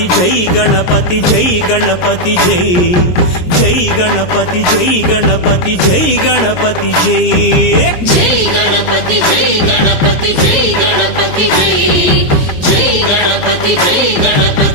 गणपति जय गणपति जय गणपति जय जय गणपति जय गणपति जय गणपति जय जय गणपति जय गणपति जय गणपति जय जय गणपति जय गणपति